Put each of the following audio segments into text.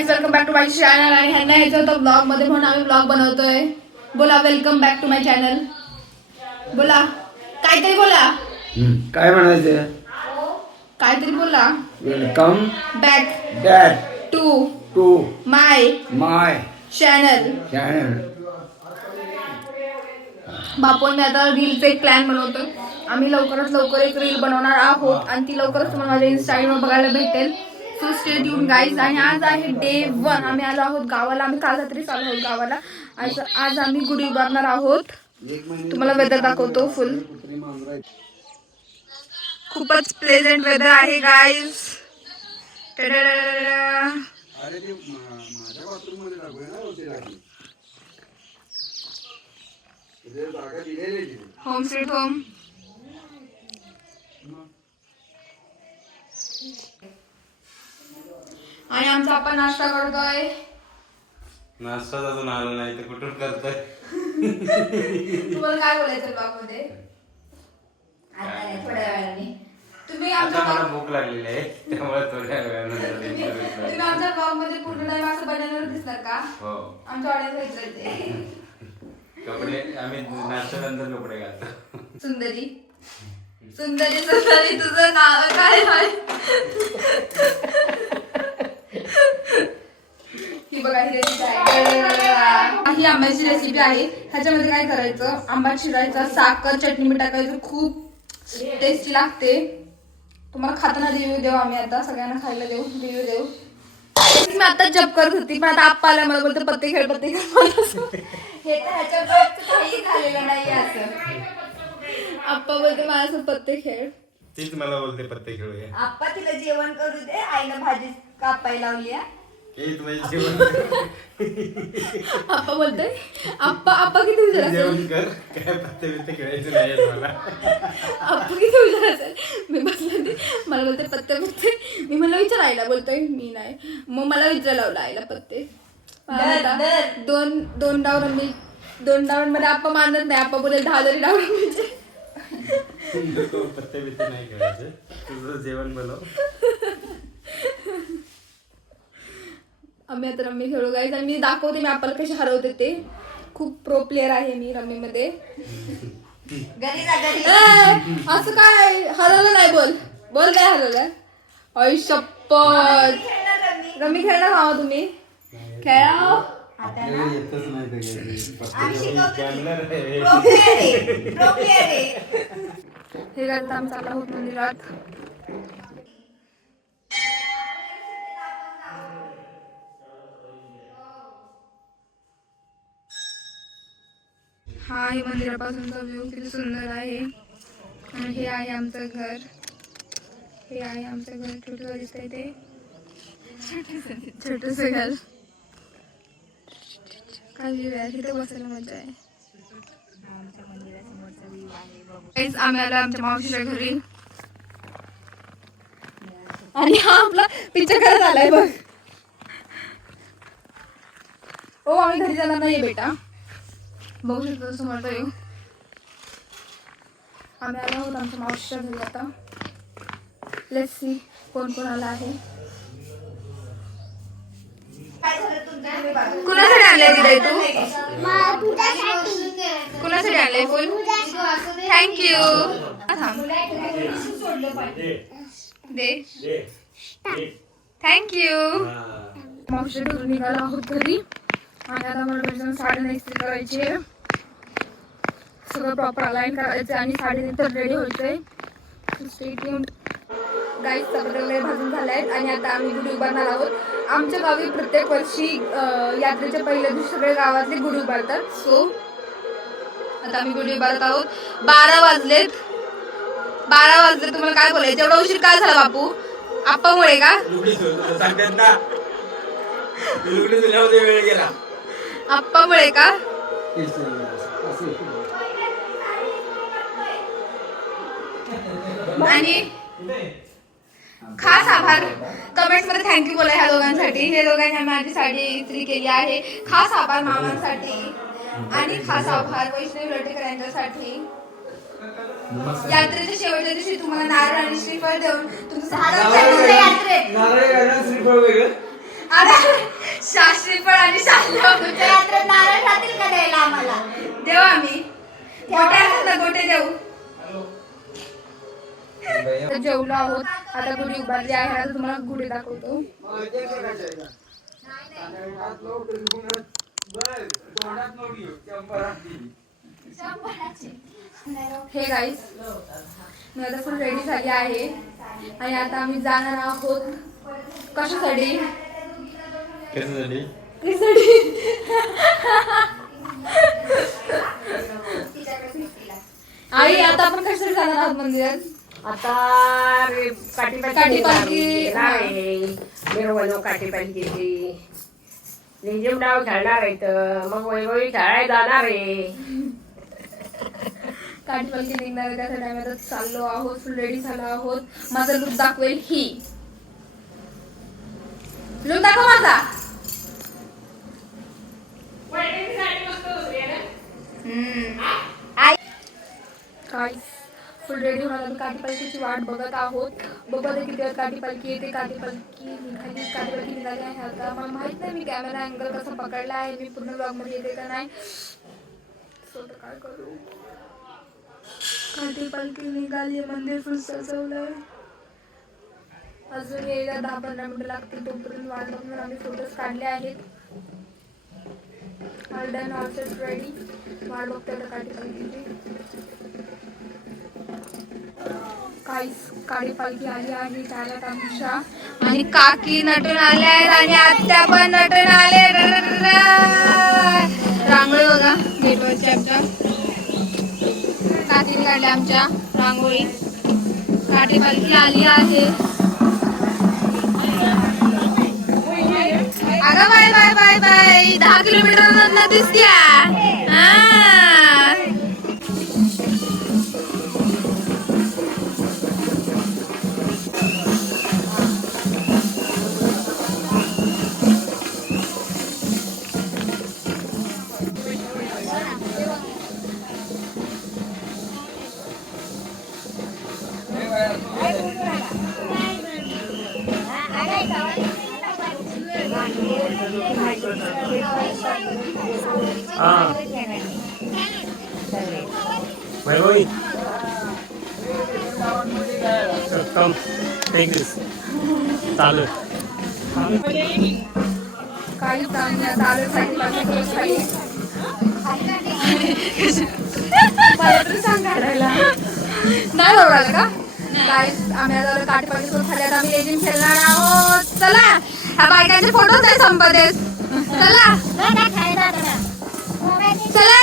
Guys, welcome back to my channel. आणि ह्यांना यायचं होतं ब्लॉग मध्ये म्हणून आम्ही ब्लॉग बनवतोय. बोला welcome back to my channel. बोला काहीतरी बोला. काय म्हणायचं? काहीतरी बोला. Welcome back back to to my my channel. Channel. बापून मी आता रीलचा एक प्लॅन बनवतोय. आम्ही लवकरात लवकर एक रील बनवणार आहोत आणि ती लवकरच तुम्हाला माझ्या इंस्टाग्रामवर बघायला भेटेल. So stay tune guys. आणि आज आहे डे 1. आम्ही आलो आहोत गावाला. आम्ही काल रात्री आलो आहोत गावाला. आज आम्ही गुढी उभारणार आहोत. तुम्हाला वेदर दाखवतो फुल. खूपच प्लेझेंट वेदर आहे गाईज. Home sweet home. आणि आमचा आपण नाश्ता करतोय. नाश्ता अजून आला नाही तर कुठून करतोय? तुम्हाला काय बोलायचं ब्लॉग मध्ये? थोड्या वेळाने तुम्ही आमच्या मला भूक लागलेली आहे त्यामुळे थोड्या वेळाने तुम्ही आमच्या ब्लॉग मध्ये पूर्ण टाइम असं बनवणार दिसणार का? हो. आमच्या ऑडियन्स विचारते. कपडे आम्ही नाश्त्यानंतर कपडे घालतो. सुंदरी सुंदरी सुंदरी तुझं नाव काय आहे? ही बघा ही रेसिपी आहे. ही आंब्याची रेसिपी आहे. ह्याच्यामध्ये काय करायचं, आंबा चिरायचा, साखर चटणी मीठ टाकायचं. खूप टेस्टी लागते. तुम्हाला खाताना रिव्ह्यू देऊ आम्ही. आता सगळ्यांना खायला देऊ, रिव्ह्यू देऊ. मी आता जप करत होती पण आता आप्पा आला. मला बोलतो पत्ते खेळ पत्ते खेळ. हे तर ह्याच्या काही झालेलं नाही असं. आप्पा बोलते माझ्यासोबत पत्ते खेळ. तीच मला बोलते पत्ते खेळूया. आप्पा तिला जेवण करू दे. आईनं भाजी कापायला लावली. आप्पा बोलतोय आप्पा किती हुशार असेल. जेवण कर, काय पत्ते बित्ते खेळायचं नाही मला. आप्पा किती हुशार असेल. मी बसले होते, मला बोलते पत्ते पत्ते. मी मला विचारायला बोलतोय मी नाही. मग मला विचारायला लावलं आईला पत्ते. दोन डाऊनमध्ये आप्पा मानत नाही. आप्पा बोलेल 10 जरी डाऊन म्हणजे पत्ते बित्ते नाही खेळायचं. तुझं जेवण बनव. आम्ही आता रम्मी खेळू गाईज. आणि मी दाखवते मी आपल्याला कशी हरवते ते. खूप प्रो प्लेअर आहे मी रम्मीमध्ये. घरी जा घरी. असं काय हरवलं नाही. बोल काय हरवलं. आई शपथ. रम्मी खेळणार हवा तुम्ही खेळा. येतच नाही. हे करता आम्ही चालला आहोत मंदिरात. हा आहे मंदिरापासूनचा व्ह्यू. किती सुंदर आहे. आणि हे आहे आमचं घर. हे आहे आमचं घर. छोटं दिसतंय ते. छोटस घर. काय व्ह्यू आहे. तिथे बसायला मजा आहे. आम्ही आलो आमच्या मावशीच्या घरी. आणि हा आपला पिक्चर करत आलाय बघ. ओ आम्ही घरी जाणार नाहीये बेटा. बघू शकतो समोर येऊ. आम्ही आलो आहोत आमच्या मावशीच्या घरी. आता लेट्स सी कोण कोण आला आहे. कुणासाठी आणलंय तिथे तू? कुणासाठी आणलंय फुल? थँक्यू. दे थँक्यू. मावशीच्या घरून निघालो आहोत घरी. आणि आता मला साडी नेसली करायची आहे. सगळं प्रॉपर अलाइन करायचं आणि साडी नंतर रेडी व्हायचंय. Stay tuned guys. सगळे वगैरे भाजून झाले आहेत. आणि आता आम्ही गुढी उभारणार आहोत. आमच्या गावी प्रत्येक वर्षी यात्रेच्या पहिल्या दिवशी सगळे गावातले गुढी उभारतात. सो आता आम्ही गुढी उभारत आहोत. 12 वाजलेत. तुम्हाला काय बोलायचं. एवढा उशीर काय झाला बापू? आप्पामुळे का? वेळ गेला. आप्पामुळे का? आणि खास आभार कमेंट्स मध्ये थँक्यू बोला ह्या दोघांसाठी. हे दोघांनी माझी साडी इस्त्री केली आहे. खास आभार मामांसाठी. आणि खास आभार वैष्णवी लोटेकर यांच्यासाठी. यात्रेच्या शेवटच्या दिवशी तुम्हाला नारळ आणि श्रीफळ देऊन तुमचं नारळ श्रीफळ वेगळं शास्त्री पण आणि तुमच्या यात्रेत नारळ राहतील का द्यायला आम्हाला? देऊ आम्ही गोटे असतात ना, गोटे देऊ. तर जेवलो आहोत, आता गुढी उभारली आहे. आता तुम्हाला गुढी दाखवतो. हे गाईस, मी आता फुल रेडी झाली आहे आणि आता आम्ही जाणार आहोत. कशासाठी? कशासाठी? आई आता आपण कशासाठी जाणार आहोत मंदिरात? आता काठी काठी पालखी. मिरवणूक काठी पालखीची निजीमराव खेळणार आहेत, मग वैभवी खेळायला जाणार आहे. काठी पालखी निघणार आहे, त्यासाठी आम्ही आता चाललो आहोत, फुल रेडी झालो आहोत. माझा लुक दाखवेल ही. लुक दाखव माझा. काय फुल रेडी होणार, आम्ही काठी पालखीची वाट बघत आहोत. बघत आहे किती वेळ काठी पालखी येते. काठी पालखी निघाली आहे आता. मला माहित नाही मी कॅमेरा अँगल कसा पकडला आहे, मी पूर्ण ब्लॉग मध्ये येते का नाही. काय करू. काठी पालखी निघाली, मंदिर फुल सजवलंय. अजून यायला 10-15 मिनिटं लागतील. तोपर्यंत वाट बघून आम्ही फोटोज काढले आहेत. All done, all set, ready. वाट बघतोय आता काठी पालखीची. काठी पालखी आली आहे त्याला आमच्या, आणि काकी नटून आल्या आहेत आणि आत्या पण नटून आले. रांगोळी बघा गेटवरची आमच्या काकीने काढल्या आमच्या रांगोळी. काठी पालखी आली आहे. अगं bye bye bye bye. 10 kilometre दिसत्या. वैभवी कम टेक दिस चालू. काही चांगली आता आलो साठी मला तरी सांग काढायला नाही ओरडायला का? काय आम्ही आता काठीपाठी खाली आता आम्ही लेझिम खेळणार आहोत. चला ह्या बायकांचे फोटोच नाही संपत आहेत. चला चला.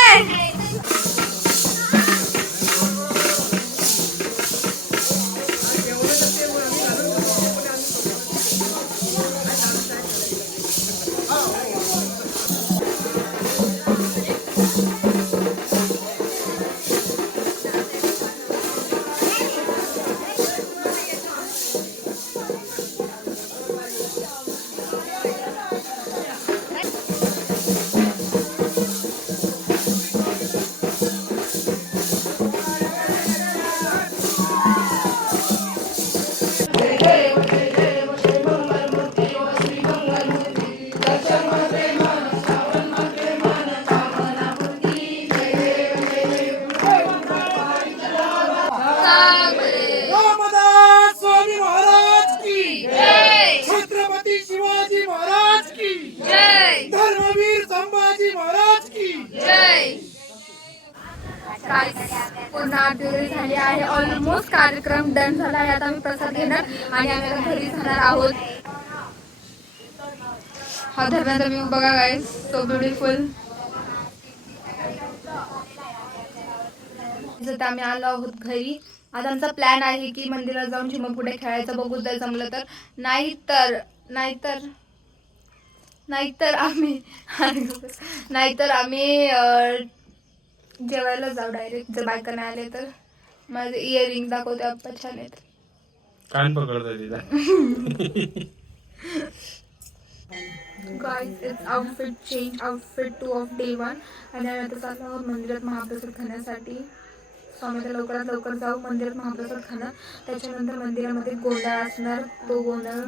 पूर्ण आरती वगैरे झाली आहे. ऑलमोस्ट कार्यक्रम डन झाला आहे. आता आम्ही प्रसाद घेणार आणि आम्ही आता घरी जाणार आहोत. हा धरणाचा व्ह्यू बघा गाईस, सो ब्युटिफुल. आम्ही आलो आहोत घरी. आता आमचा प्लॅन आहे की मंदिरात जाऊन चिमण पुढे खेळायचं, बघू जर जमलं तर. नाहीतर आम्ही जेवायला जाऊ डायरेक्ट, जर बायका नाही आले तर. माझे इयरिंग दाखवते आप्पा, छान आहेत. कान पकडतोय तिला. Guys it's outfit change, outfit 2 of day 1. आणि आम्ही आता चाललो आहोत मंदिरात महाप्रसाद खाण्यासाठी. सो आम्ही आता लवकरात लवकर जाऊ मंदिरात महाप्रसाद खाणार. त्याच्यानंतर मंदिरामध्ये गोंधळ असणार, तो गोंधळ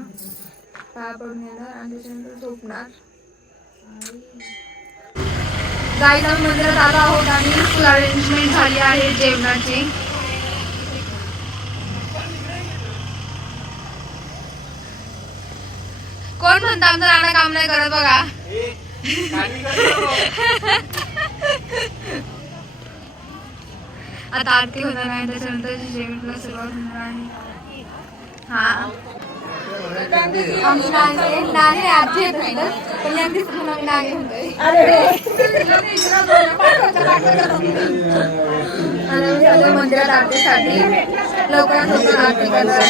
पाया पडून येणार आणि त्याच्यानंतर झोपणार. गाईज आम्ही मंदिरात आलो आहोत आणि फुल अरेंजमेंट झाली आहे जेवणाची. कोण म्हणतं आमचं नाना काम नाही करत बघा. आता आरती होणार आहे त्याच्यानंतर जेवणाला सुरुवात होणार आहे. हा आमची नाणी आजी येत पण यांनी नाणी होते. मंदिरात आरतीसाठी लवकरात लवकर आरती करणार.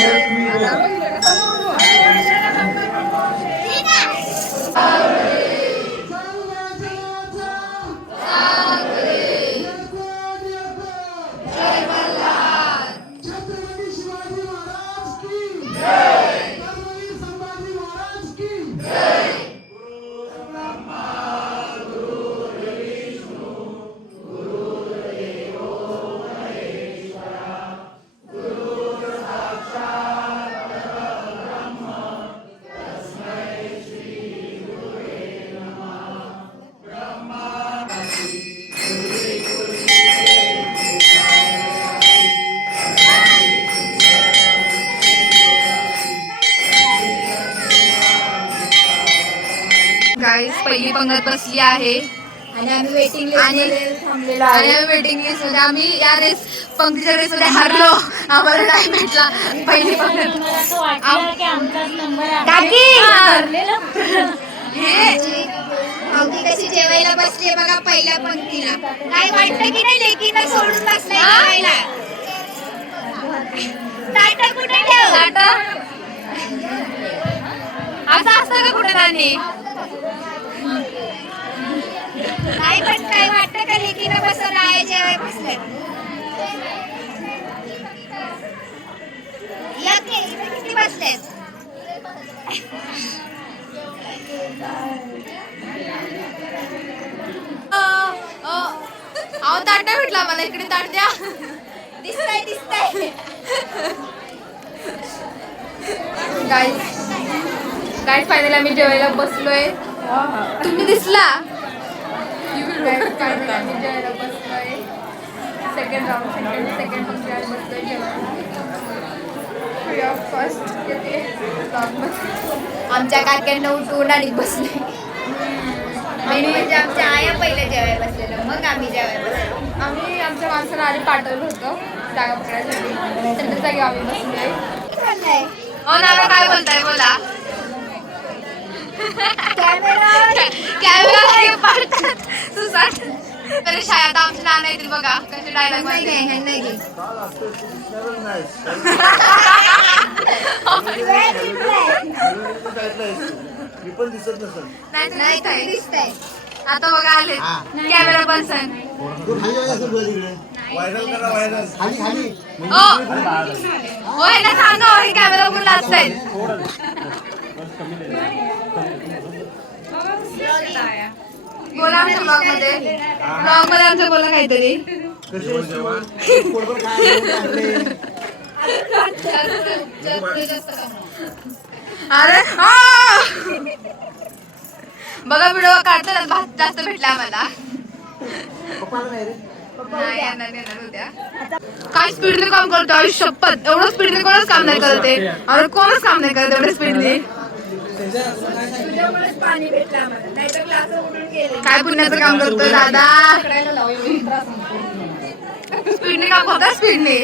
गाईस पहिली पंगत बसली आहे आणि आम्ही वेटिंग आणि थांबलेलो आहे. आम्ही वेटिंग लिस्ट मध्ये आम्ही या रेस पंक्तीच्या रेस मध्ये हरलो. आम्हाला नाही भेटला पहिली पंगत. अवधी कशी जेवायला बसली बघा पहिल्या पंक्तीला. काय वाटतं की नाही लेकीला सोडून बसलाय जेवायला. ताटं कुठे ठेव? असं असतं का कुठे त्यांनी? नाही पण काय वाटतं का लेकीला बसवलं आहे जेवाय बसले. या किती बसलेत? अहो ताट नाही भेटला मला. इकडे ताट द्या. दिसतंय दिसतंय. गाईस फायनली आम्ही जेवायला बसलोय. तुम्ही दिसला. आम्ही जेवायला बसलोय. सेकंड राऊंड सेकंड पंक्तीला बसलोय जेवायला. फ्री ऑफ कॉस्ट येते आमच्या काक्यांना उठवून आणि बसले. आणि म्हणजे आमच्या आया पहिले जेवायला बसलेलं मग आम्ही जेवायला बसलो. आम्ही आमच्या माणसाला आधी पाठवलं होतं जागा पकडायसाठी. त्यांच्या जागी आम्ही बसलोय. नाना काय बोलताय बोला. कॅमेरा हे पाडतात सुसाट. तरी शाळेत आमचे नाना येतील बघा कसे डायलॉग नाही दिसतंय. आता बघा आले कॅमेरा पर्सन. होय ना सांगा हे कॅमेरा पण लागताय. बोला आमच्या ब्लॉग मध्ये आमचं बोला काहीतरी. अरे बघा व्हिडिओ काढताना भात जास्त भेटला आम्हाला. नाही येणार उद्या. काय स्पीडने काम करतो आयुष शपथ. एवढं स्पीडने कोणच काम नाही करते. अरे कोणच काम नाही करत एवढ्या स्पीडने. पाणी भेटलं आम्हाला नाहीतर क्लास उडून गेले. काय पुण्याचं काम करतो दादा. स्पीडने काम करता स्पीडने.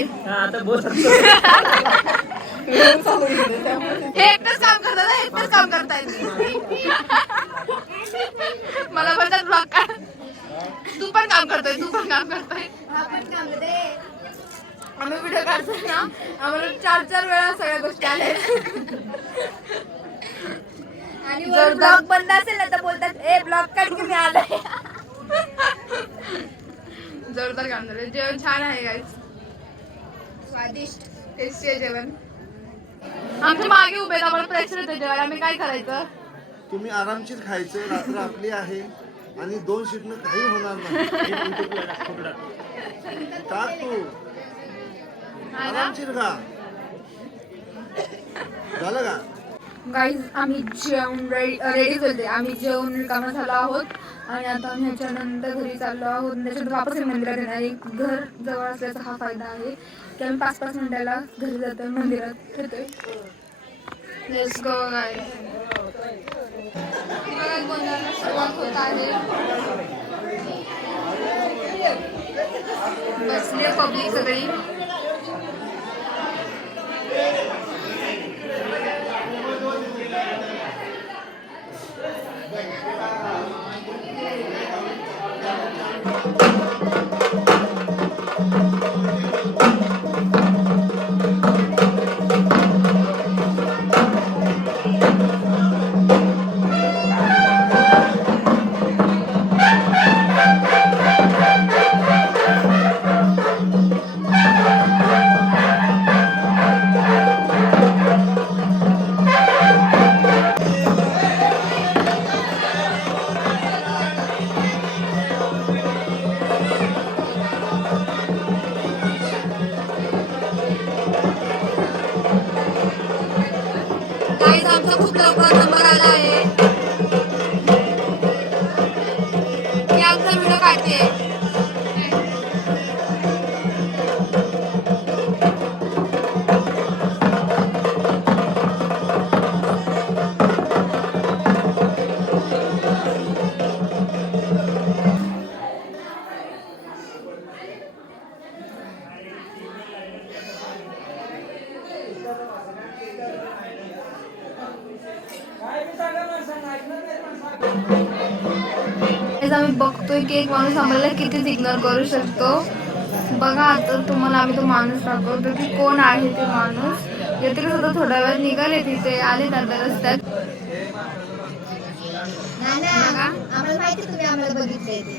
हे एकटंच काम करतात. एकटंच काम करतायत. मला बोलतात ब्लॉग काढ. तू पण काम करतोय. आम्ही व्हिडिओ काढतोय ना आम्हाला 4 वेळा सगळ्या गोष्टी आल्या. आणि ब्लॉग बंद असेल ना तर बोलतात ए ब्लॉग काढ की मी आलोय. जोरदार काम झालं. जेवण छान आहे गाईस. स्वादिष्ट टेस्टी आहे जेवण. आमच्या मागे उभे आम्हाला प्रेशर येतं जेवायला. आम्ही काय करायचं. तुम्ही आरामशीर खायचं. रात्र आपली आहे आणि 2 शीटनं काही होणार नाही. टाक तू आरामशीर खा. झालं का गाईज आम्ही जेवण रेडी झाले, आम्ही जेवण रिकामं झालो आहोत आणि आता आम्ही ह्याच्यानंतर घरी चाललो आहोत. त्याच्यानंतर वापस मंदिरात येणार. एक घर जवळ असल्याचा हा फायदा आहे की आम्ही 5-5 मिनिटाला घरी जातोय, मंदिरात येतोय. Let's go guys. गोंधळाला सुरुवात होत आहे. बसले पब्लिक सगळी. गाईज आमचा खूप लवकर नंबर आला आहे. मी आमचा व्हिडिओ काढते. आम्ही बघतोय की एक माणूस आम्हाला किती इग्नोर करू शकतो. बघा आता तुम्हाला आम्ही तो माणूस दाखवतो की कोण आहे ते माणूस. येतील सुद्धा थोड्या वेळात निघाले, तिथे आले त्या रस्त्यात. आम्हाला माहिती तुम्ही आम्हाला बघितलंय ते.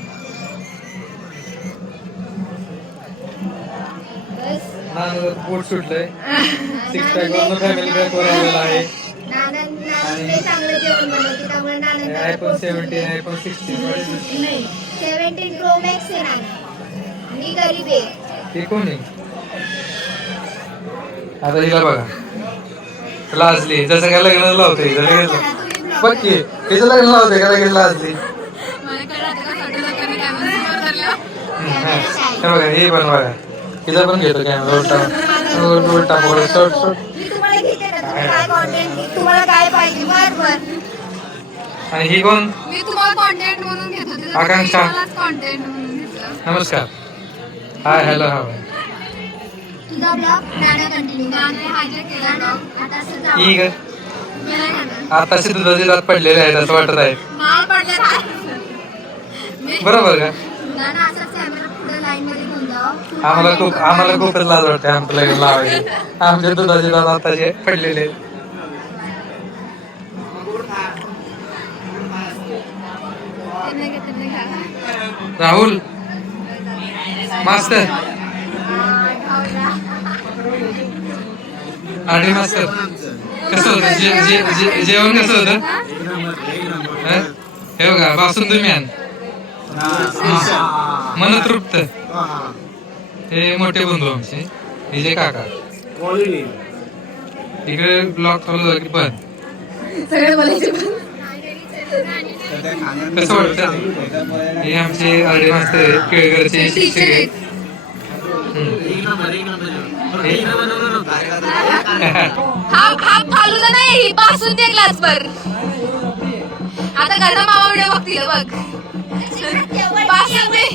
पोट सुटलंय. 6 पॅक वरून फॅमिली पॅक वर आलेला आहे. चांगलं जेवण बनवते त्यामुळे नाना iPhone 17, iPhone 16 नाही 17 Pro Max आहे नाना. मी गरीब आहे. ते कोण आहे? आता हिला बघा, लाजली. जसं काय लग्न लावते बघ की, तिचं लग्न लावते का लगेच लाजली. हे बघा, हे पण बघा, तिला पण घेतो कॅमेरा. उलटा पकड, शॉर्ट शॉर्ट. मी तुम्हाला घेते ना, तुम्ही काय कॉन्टेंट, तुम्हाला काय पाहिजे बरोबर. आणि ही कोण? मी तुम्हाला कॉन्टेंट म्हणून घेत होते, आकांक्षा. कॉन्टेंट म्हणून घेतलं. नमस्कार. हाय, हॅलो, हाय. तुझा ब्लॉग नाना कंटिन्यू केला. आता असं जाऊ. ही ग आताशी दुधाचे दात पडलेले आहेत असं वाटत आहे. माल पडले बरोबर का? नाना असंच कॅमेरा पुढे लाईन मध्ये घेऊन जाऊ. आम्हाला खूपच लाज वाटते आमचं लग्न लावायचे. आमचे दुधाचे दात आताचे पडलेले आहेत. राहुल मास्तर, आरडी मास्तर, कसं होतं जेवण कसं होतं? हे बघा, बासुंदी मॅन, मन तृप्त. हे मोठे बंधू आमचे, हे जे काका. इकडे ब्लॉक चालू झाला की पण कसं वाटतं? हे आमचे आरडी मास्तर आहेत, केळगरचे शिक्षक आहेत. हा फालुदा नाही, ही बासुंदी एक ग्लासभर. आता घरचा मामा व्हिडिओ बघतील बघ. बासुंदी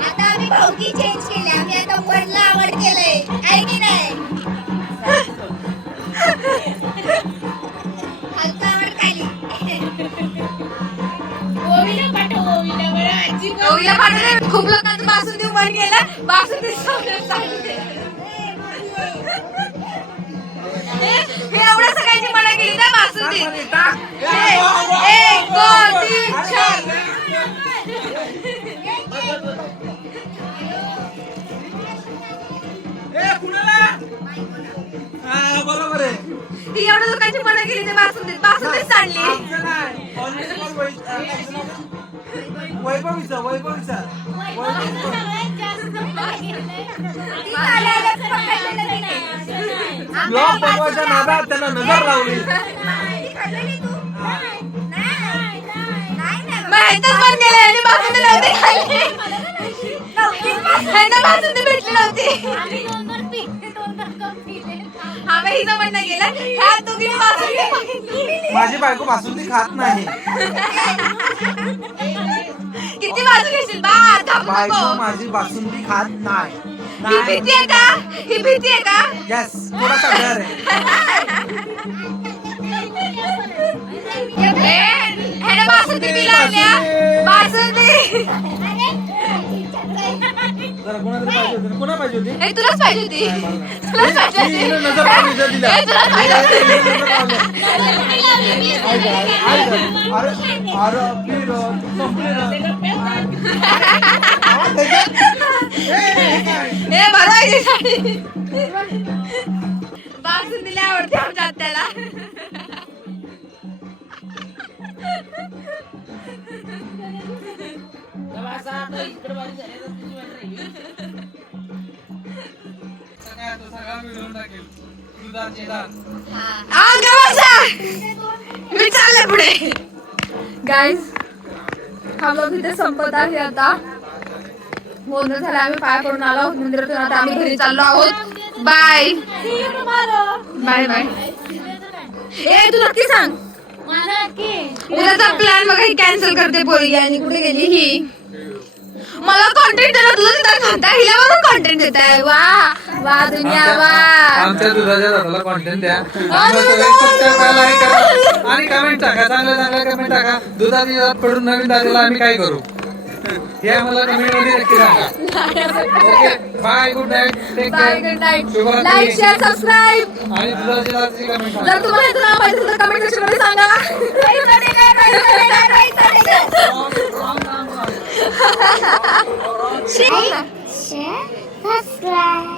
आता आम्ही भावकी चेंज केली. आम्ही आता वडला आवड केलंय, आहे की नाही? हलका आवड खाली. ओवीला पाठवलं. खूप लोकांचं बासुंदी उभार केलं. बासुंदी हे एवढ्या सगळ्यांची मना केली ना बासुंदी. 1 2 3 4 बरोबर आहे. एवढं सगळ्यांची मना केली ते बासुंदीत बासुंदीच सांडली त्यांना नजर लावली माहितच पण गेले आणि बासुंदी नव्हती खाल्ली ह्यांना बासुंदी भेटली नव्हती आम्ही हिचं म्हणणं गेलं ह्या दोघी बासुंदी माझी बायको बासुंदी खात नाही किती बाजू घेशील बा घाबरू बायको नको माझी बासुंदी खात नाही ही भीती आहे का ही भीती आहे का यस थोडासा डर आहे ह्याने बासुंदी पिला आल्या बासुंदी कोणा पाहिजे होती हे तुलाच पाहिजे होती तुलाच पाहिजे होती हिने नजर लावली इथं दिल्या. हे तुलाच पाहिजे होती अरे अरे फिर संपले ना हे बरं आहे ती साडी बासुंदीला आवडते आमच्या आत्याला मी चालले पुढे गाईज हा ब्लॉग इथे संपत आहे आता बोलणं झालं आम्ही पाय पडून आलो आहोत मंदिरातून आता आम्ही घरी चाललो आहोत बाय बाय बाय ए तू नक्की सांग उद्याचा प्लॅन बघा ही कॅन्सल करते पोरगी आणि कुठे गेली ही मला कॉन्टेंट देणार तुझं तिथं खाता हिला म्हणून कॉन्टेंट देत आहे वा वा दुनिया वा आमच्या दुधाच्या दादाला कॉन्टेंट द्या सबस्क्राईब करा, लाईक करा आणि कमेंट टाका चांगल्या चांगल्या कमेंट टाका दुधाची दात पडून नवीन दादाला आम्ही काय करू हे आम्हाला कमेंट मध्ये नक्की सांगा okay bye good night take bye good night like share subscribe आणि दुधाची दादाची कमेंट सांगा जर तुम्हाला हे माहिती असेल तर कमेंट सेक्शन मध्ये सांगा Share, subscribe.